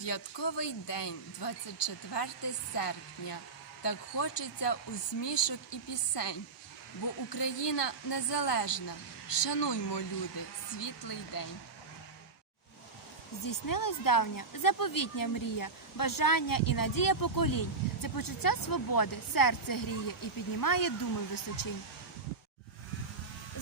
Святковий день, 24 серпня. Так хочеться усмішок і пісень, бо Україна незалежна. Шануймо, люди, світлий день. Здійснилась давня заповітня мрія, бажання і надія поколінь. Це почуття свободи, серце гріє і піднімає думи височинь.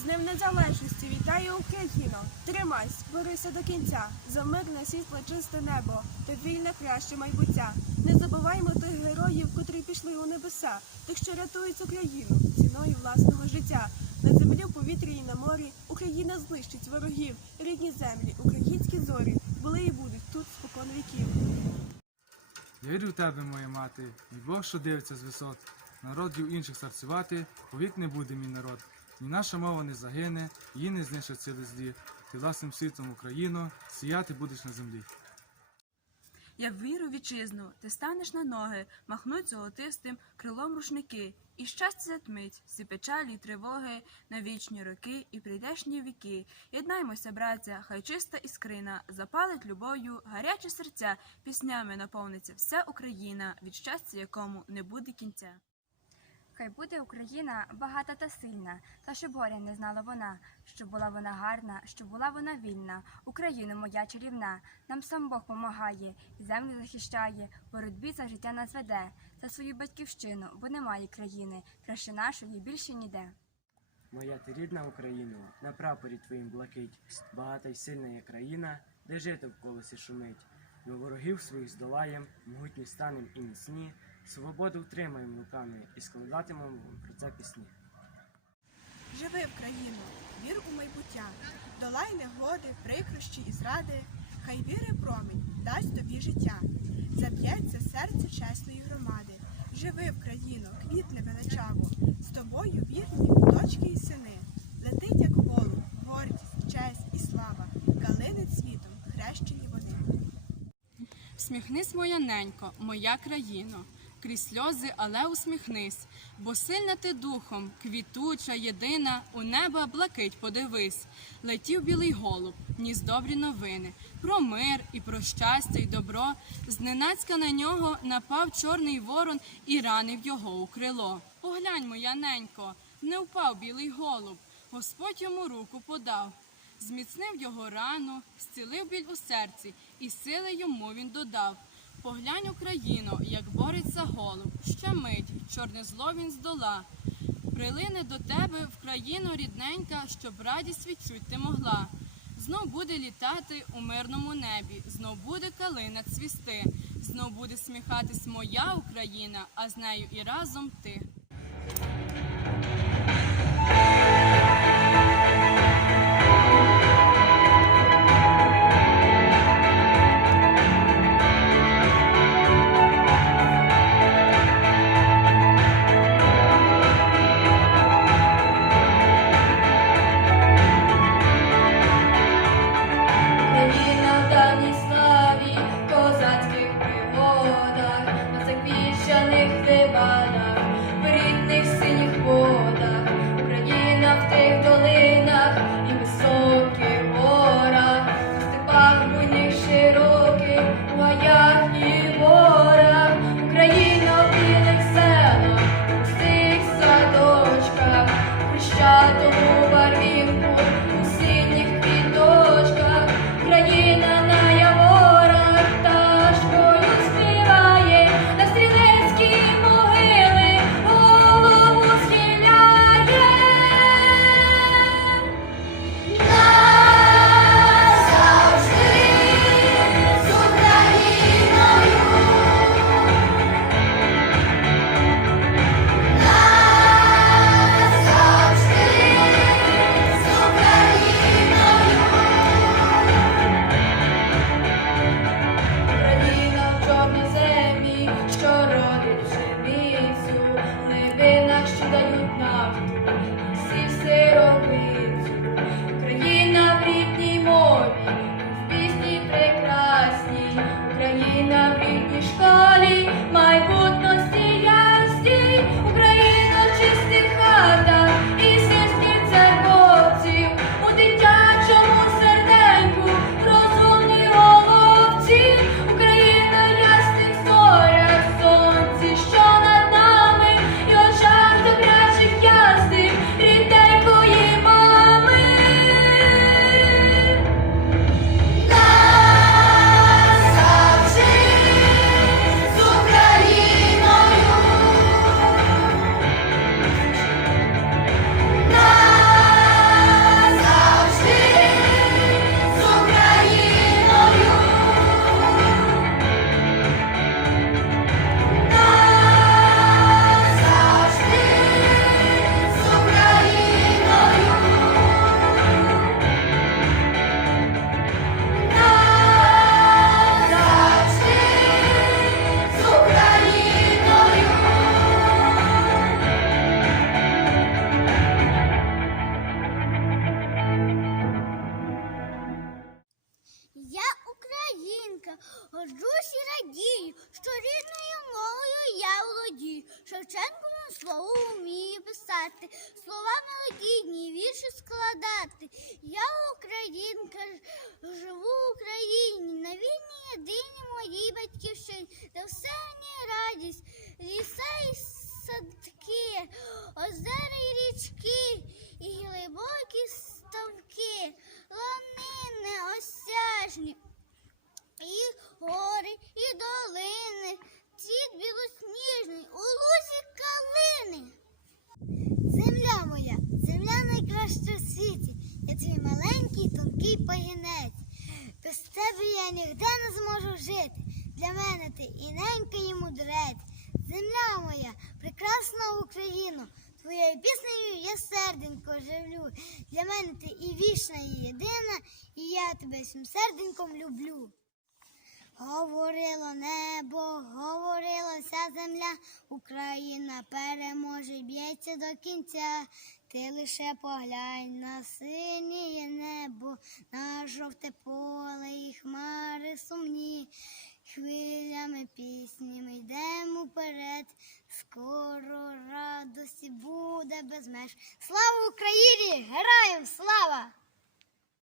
З Днем Незалежності вітає Україно! Тримайсь, борися до кінця, за мирне світле чисте небо та вільне краще майбуття. Не забуваймо тих героїв, котрі пішли у небеса, тих, що рятують Україну ціною власного життя. На землі, в повітрі і на морі Україна знищить ворогів, рідні землі, українські зорі були і будуть тут спокон віків. Вірю в тебе, моя мати, і Бог, що дивиться з висот. Народів інших серцювати, повік не буде мій народ. Ні наша мова не загине, її не знищать сили злі. Ти власним світом Україно, сіяти будеш на землі. Я віру в вітчизну, ти станеш на ноги, махнуть золотистим крилом рушники, і щастя затмить всі печалі й тривоги на вічні роки і прийдешні віки. Єднаймося, браття, хай чиста іскрина запалить любов'ю, гарячі серця, піснями наповниться вся Україна, від щастя, якому не буде кінця. Хай буде Україна багата та сильна, та щоб горя не знала вона, щоб була вона гарна, щоб була вона вільна. Україна моя чарівна, нам сам Бог помагає, землю захищає, боротьбі за життя нас веде, за свою батьківщину, бо немає країни, краще нашої більше ніде. Моя ти рідна Україно, на прапорі твоїм блакить, багата й сильна є країна, де жити в колесі шумить. Ми ворогів своїх здолаєм, могутні станем і міцні, свободу втримаєм руками і складатимемо про це пісні. Живи в країну, вір у майбуття, долай негоди, прикрощі і зради, хай віри промінь дасть тобі життя, заб'ється серце чесної громади. Живи в країну, квітне величаво, з тобою вірні дочки і сини. Летить, як голуб, гордість, честь і слава, калини цвітом хрещені вони. Всміхнись, моя ненько, моя країно, крізь сльози, але усміхнись, бо сильна ти духом, квітуча, єдина, у неба блакить подивись. Летів білий голуб, ніс добрі новини, про мир і про щастя й добро. Зненацька на нього напав чорний ворон і ранив його у крило. Поглянь, моя ненько, не впав білий голуб, Господь йому руку подав. Зміцнив його рану, зцілив біль у серці, і сили йому він додав. Поглянь, Україно, як бореться голуб, ще мить, чорне зло він здола. Прилине до тебе в країну рідненька, щоб радість відчуть ти могла. Знов буде літати у мирному небі, знов буде калина цвісти, знов буде сміхатись моя Україна, а з нею і разом ти. Шевченко на слово вміє писати, слова мелодійні, вірші складати. Я українка, живу в Україні, на вільній єдиній моїй батьківщині, де все мені радість, ліса і садки, озера і річки, і глибокі ставки, ланини осяжні, і гори, і долини, цвіт білосніжний, у лузі калини. Земля моя, земля найкраща в світі, я твій маленький тонкий пагінець. Без тебе я ніде не зможу жити. Для мене ти і ненька, і мудрець. Земля моя, прекрасна Україно, твоєю піснею я серденько живлю. Для мене ти і вічна, і єдина, і я тебе всім серденьком люблю. Говорило небо, говорила вся земля, Україна переможе, б'ється до кінця. Ти лише поглянь на синє небо, на жовте поле і хмари сумні. Хвилями пісні ми йдемо вперед, скоро радості буде без меж. Слава Україні! Героям слава!